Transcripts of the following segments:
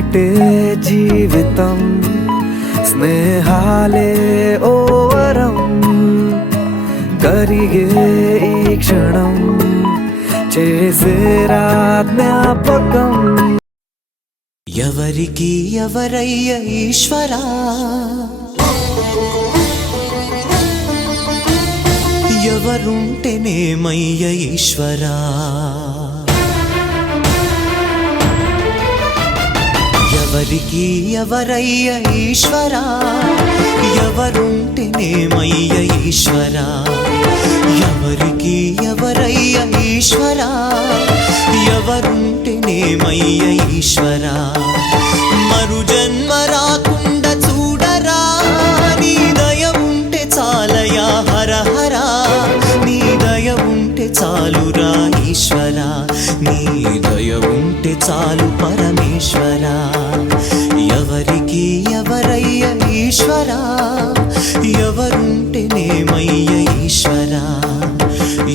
ఒక్కటే జీవితం స్నేహాలే ఓ వరం కరిగే ఈ క్షణం చేసేరా జ్ఞాపకం ఎవరికి ఎవరయ్య ఈశ్వరా ఎవరుంటేనేమయ్య ఈశ్వరా ఎవరికి ఎవరయ్య ఈశ్వరా ఎవరుంటేనేమయ్య ఈశ్వరా ఎవరికి ఎవరయ్య ఈశ్వరా ఎవరుంటేనేమయ్య ఈశ్వరా మరు జన్మ రాకుండా చూడరా నీ దయ ఉంటే చాలయా హర హరా నీ దయ ఉంటే చాలురా ఈశ్వరా నీ దయ ఉంటే చాలు పరమేశ్వరా ఎవరికి ఎవరయ్య ఈశ్వరా ఎవరుంటేనేమయ్య ఈశ్వరా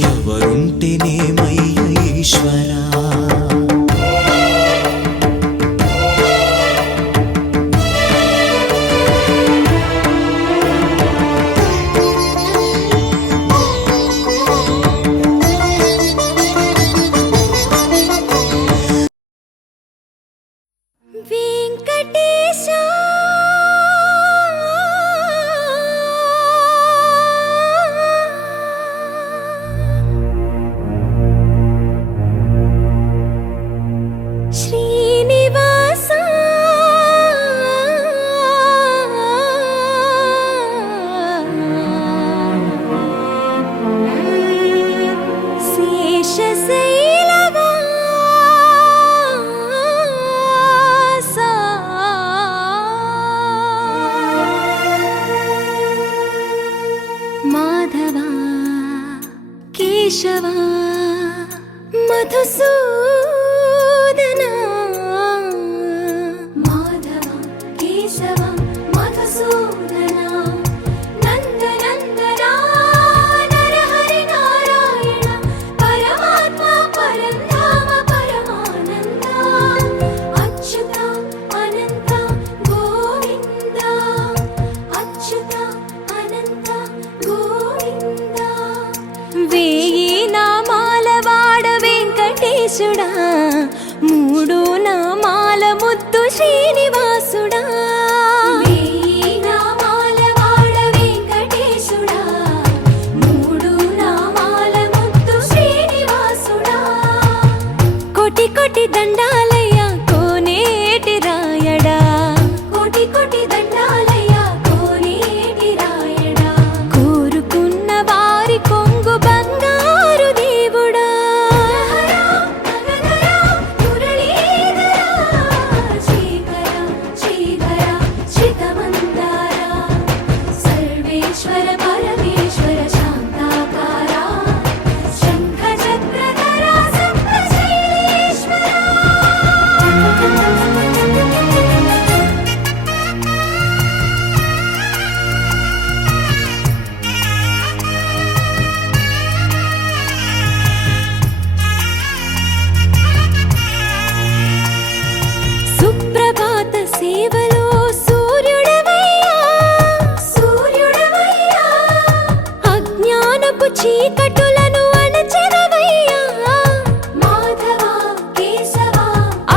ఎవరుంటేనేమయ్య ఈశ్వరా కేశవ మధుసూదన మాధవ కేశవ మధుసూదన నందనందన నరహరి నారాయణ పరమాత్మ పరంధామ పరమానంద అచ్యుత అనంత గోవింద అచ్యుత అనంత గోవింద వేయి నామాల వాడ వెంకటేశుడా మూడు నామాల ముద్దు శ్రీనివాసుడా వేయి నామాల వాడ వెంకటేశుడా మూడు నామాల ముద్దు శ్రీనివాసుడా కోటి కోటి దండాలయ్య కోనేటి రాయడా కోటి కోటి దండాలయ్య కోనేటి రాయడా కోరుకున్న వారి కొంగు బంగారు దేవుడా సర్వేశ్వర పరమేశ్వర శాంతాకార శంఖ చక్రధర సప్తశైలేశ్వర సుప్రభాత సేవలో సూర్యుడవయ్యా సూర్యుడవయ్యా అజ్ఞానపు చీకటులను అణచెదవయ్యా మాధవ కేశవ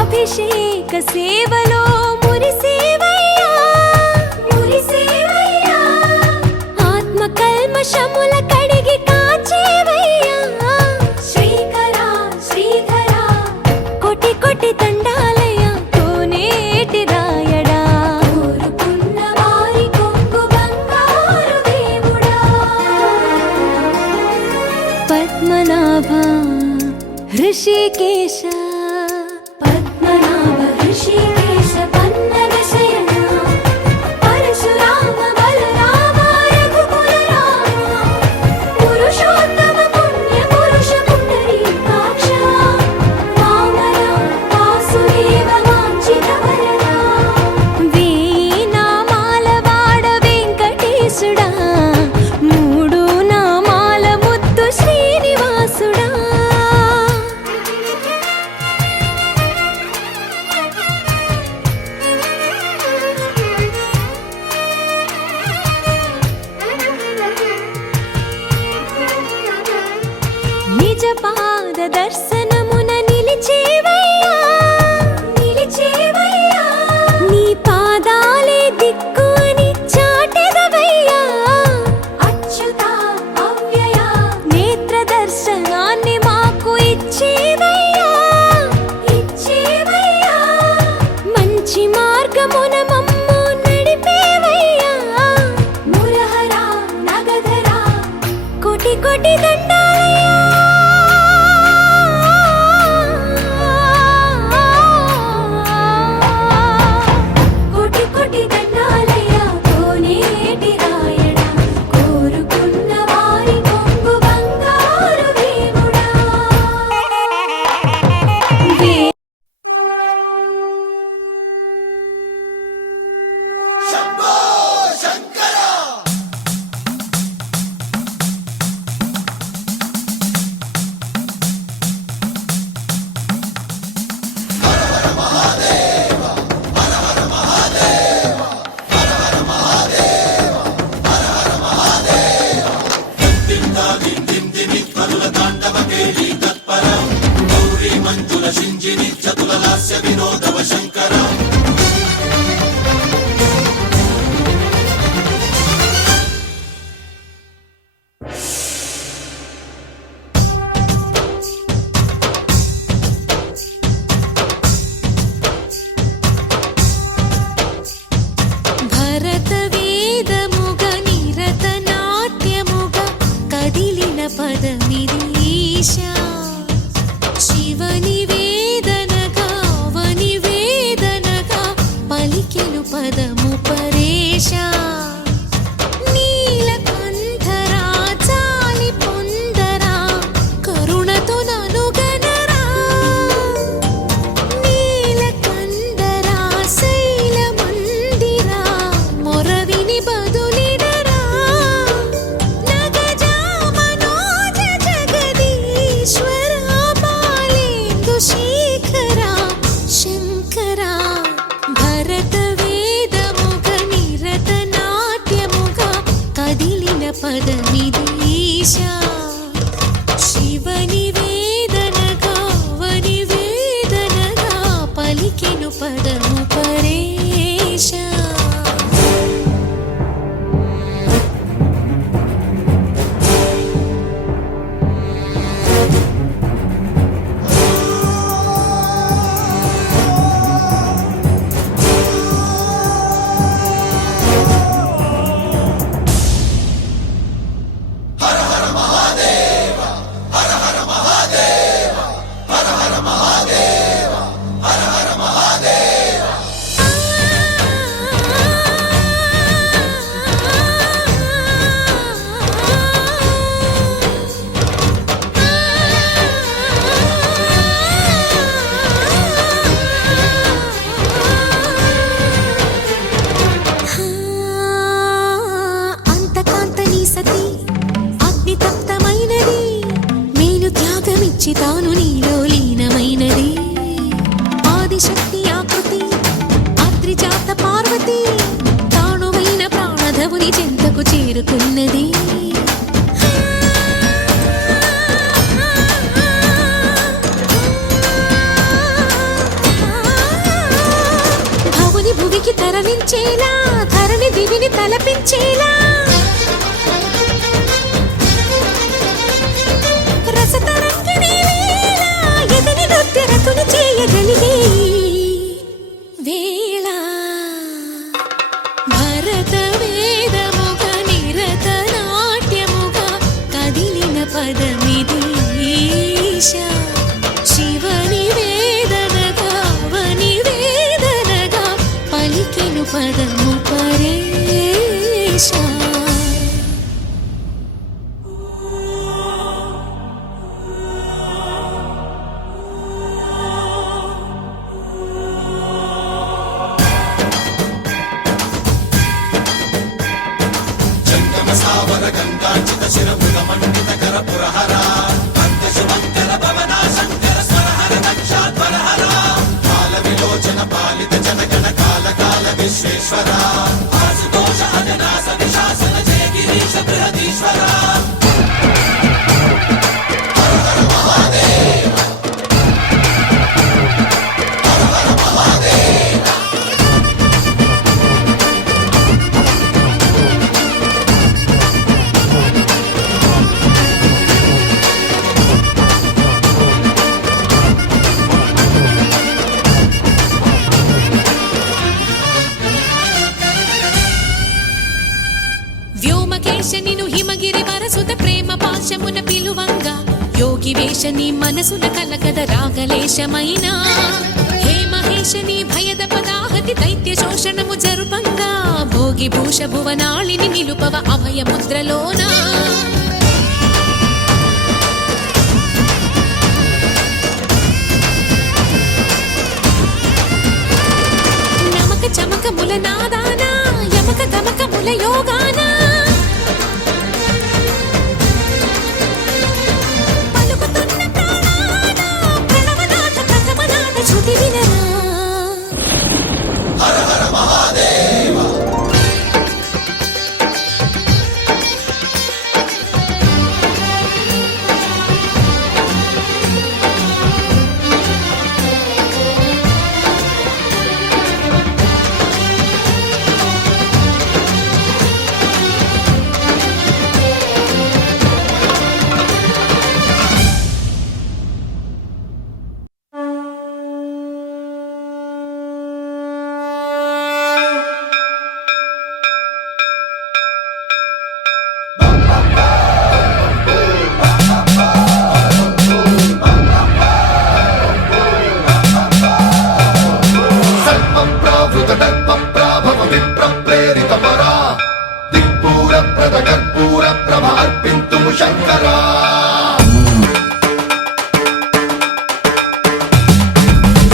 అభిషేక సేవలో మురిసేవయ్యా మురిసేవయ్యా ఆత్మ కల్మషముల కడిగి కాచేవయ్యా శ్రీకర శ్రీధర కోటి కోటి దండాలయ కోనేటి రాయడా కోరుకున్న వారి కొంగు బంగారు దేవుడా పద్మనాభ హృషికేశ పద్మనాభ హృషికేశ పన్నగ శయన పరశురామ బలరామ రఘుకుల రామ పురుషోత్తమ పుణ్య పురుష పుండరీకాక్ష వామన వాసుదేవ వాంఛిత వరద వేయి నామాల వాడ వెంకటేశుడా మూడు నామాల ముద్దు శ్రీనివాసుడా దర్శనమున నిలిచేవయ్యా నిలిచేవయ్యా నీ పాదాలే దిక్కు అని చాటెదవయ్యా అచ్యుత అవ్యయ నేత్ర దర్శనాన్ని మాకు ఇచ్చేవయ్యా ఇచ్చేవయ్యా మంచి మార్గమున మమ్ము నడిపేవయ్యా మురహర నగధర కోటి కోటి దండాలయ్యా కోటి కోటి దండాలయ్యా కోనేటి రాయడా కోరుకున్న వారి కొంగు బంగారు దేవుడా భరత వేదముగ నిరత నాట్యముగ కదిలిన పదమిది ఈశా శివ నివేదనగా అవనివేదనగా పలికెను పదము పరేశా నీలకంఠరా చాలి పొందరా కరుణతో ననుగనరా నీలకందరా శైల మందిరా మొరవిని బదులిడరా నగజా మనోజ జగదీశ్వరా బాలేందు శేఖరా శంకరా భరత వేదముగ నిరత నాట్యముగ కదిలిన పదమిది ఈశా శివ నివేదనగా అవనివేదనగా పలికెను పదము పరేశా అంతకాంతని సతి అగ్ని తప్తమైనది మేను త్యాగమిచ్చి తాను నీలో లీనమైనది ఆదిశక్తి ఆకృతి అద్రిజాత పార్వతి తానువైన ప్రాణధవుని చెంతకు చేరుకున్నది భవుని భువికి తరలించేలా ధరణి దివిని తలపించేలా రసతరంగిణి వేళ ఎదిని నృత్యరతులు చేయగలిగే వేళ భరత వేదముగ నిరత నాట్యముగ కదిలిన పదమిది ఈశా శివ నివేదనగా అవనివేదనగా పలికెను పదము పరేశా హర హర మహాదేవ సుత ప్రేమ పాశమున పిలువంగా యోగి వేషని మనసున కలకద రాగలేశమైనా హే మహేశని భయద పదాహతి దైత్య శోషణము జరుపంగా భోగి భూష భువనాళిని నిలుపవ అభయ ముద్రలోనా నమక చమకముల నాదానా యమక గమకముల యోగానా పలుకుతున్న ప్రాణానా ప్రణవనాథ ప్రథమనాథ శృతి వినరా శంకరా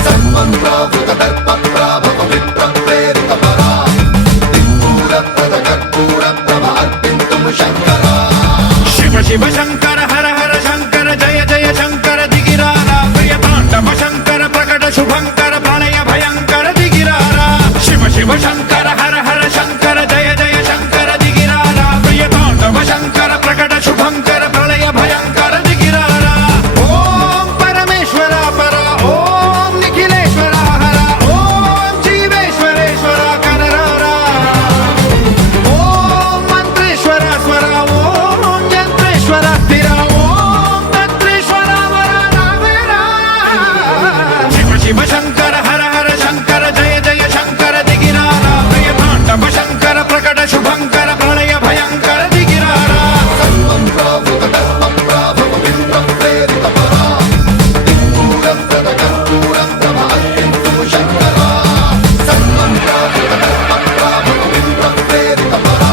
సర్వప్రావృత దర్ప ప్రాభవ విప్ర ప్రేరిత పరా దిక్పూర ప్రద కర్పూర ప్రభ అర్పింతుము శంకరా శివ శివ శంకర హర హర శంకర జయ జయ శంకర దిగిరారా ప్రియ తాండవ శంకర ప్రకట శుభంకర ప్రళయ భయంకర దిగిరారా శివ శివ శంకర హర హర శంకర జయ జయ శంకర దిగిరారా ప్రియ తాండవ శంకర ప్రకట శుభంకర ప్రళయ భయంకర దిగిరారా ఓం పరమేశ్వర పర ఓం నిఖిలేశ్వర హర ఓం జీవేశ్వరేశ్వర కనరారా ఓం మంత్రేశ్వర స్వర ఓం యంత్రేశ్వర స్థిర ఓం తంత్రేశ్వర వర రావేరా శివ శివ శంకర హర హర శంకర జయ జయ శంకర దిగిరారా ప్రియ తాండవ శంకర ప్రకట శుభంకర ప్రళయ భయంకర దిగిరారా సర్వప్రావృత దర్ప ప్రాభవ విప్ర ప్రేరిత పరా దిక్పూర ప్రద కర్పూర ప్రభ అర్పింతుము శంకరా సర్వప్రావృత దర్ప ప్రాభవ విప్ర ప్రేరిత పరా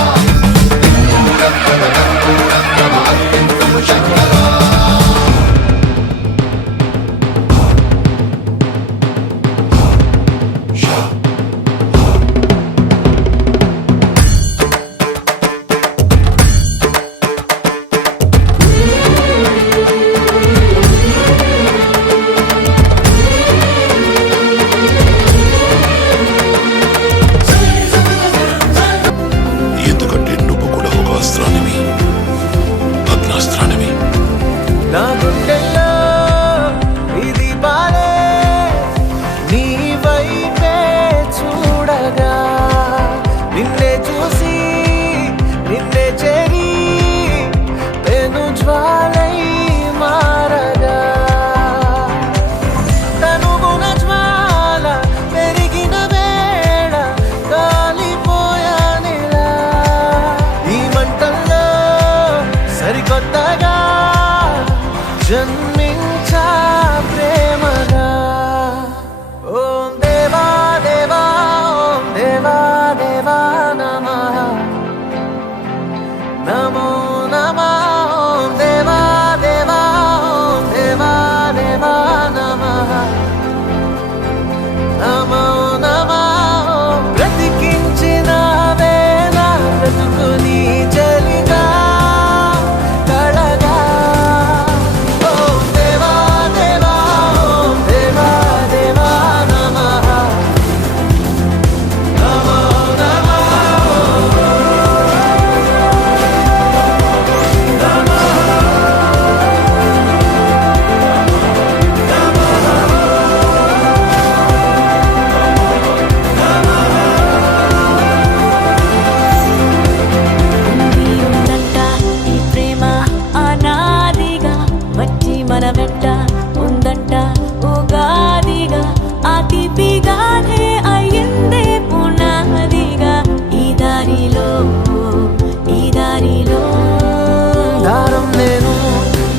దిక్పూర ప్రద కర్పూర ప్రభ అర్పింతుము శంకరా ఎందుకంటే నువ్వు కూడా ఒక అస్త్రానివి, అగ్నాస్త్రానివి. నా గుండెల్లో ఇది బాలే నీ వైపే చూడగా నిన్నే చూసి నిన్నే చేరి పెను జ్వాలై మారగా తనుగుణ జ్వాల పెరిగిన వేళ కాలిపోయానిలా ఈ మంటల్లో సరికొత్తగా జన్మించా ప్రేమగా ఓం దేవా దేవా ఓం దేవా దేవా నమః నమో నమః ఓం దేవా దేవా ఓం దేవా దేవా నమః నమో నమః ఓం బ్రతికించినవే నా బ్రతుకుని చలిగా కళగా ఓం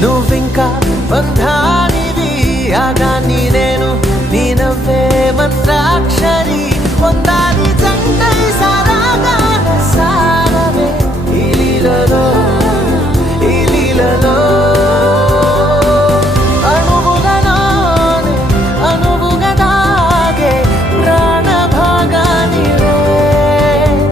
నువ్వింకా బంధ